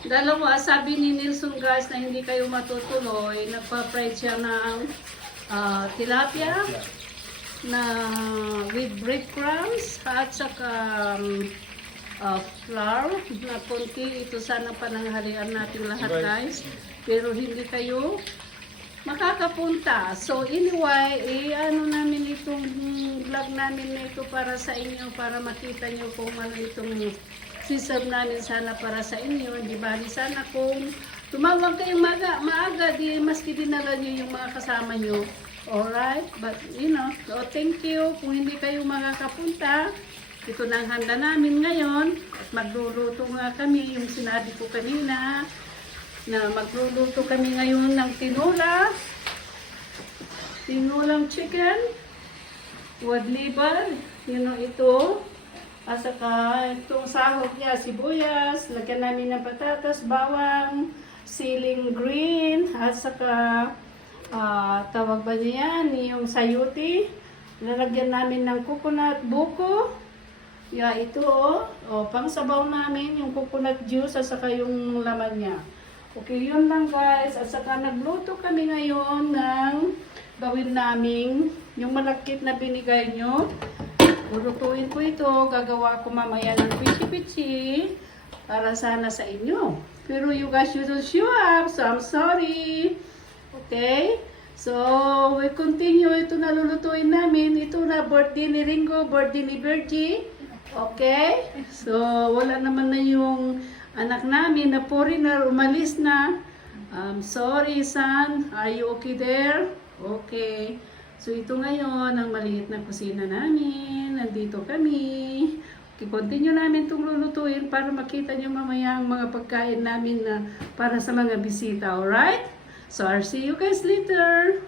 Dalawa, sabi ni Nilsson guys na hindi kayo matutuloy. Nagpa-fry siya ng tilapia na with breadcrumbs at saka flour na konti. Ito sana pananghalian natin lahat guys. Pero hindi kayo makakapunta. So anyway, ano namin itong vlog namin na ito para sa inyo, para makita nyo kung ano itong siserve namin sana para sa inyo. Di ba? Sana kung tumawag kayong maaga, di maski dinala nyo yung mga kasama nyo. Alright? But you know, so thank you. Kung hindi kayo makakapunta, ito na ang handa namin ngayon. At magluluto nga kami, yung sinabi ko kanina, na magluluto kami ngayon ng tinulang chicken with liver, ito, at saka itong sahog niya, sibuyas, lagyan namin ng patatas, bawang, siling green, at saka tawag ba niya yan, yung sayuti, lalagyan namin ng coconut buko, ito pang sabaw namin, yung coconut juice, at saka yung laman niya. Okay, yun lang guys. At saka nagluto kami ngayon ng gawin naming yung malakit na binigay nyo. Lutuin ko ito. Gagawa ko mamaya ng pichi-pichi para sana sa inyo. Pero you guys you don't show up, so I'm sorry. Okay? So, we continue. Ito na lulutuin namin. Ito na birthday ni Ringo, birthday ni Virgie. Okay? So, wala naman na yung anak namin na foreigner, umalis na. Sorry son, are you okay there? Okay. So ito ngayon ang maliit na kusina namin. Nandito kami. Okay, continue namin itong lulutuin para makita nyo mamaya ang mga pagkain namin na para sa mga bisita. Alright? So I'll see you guys later.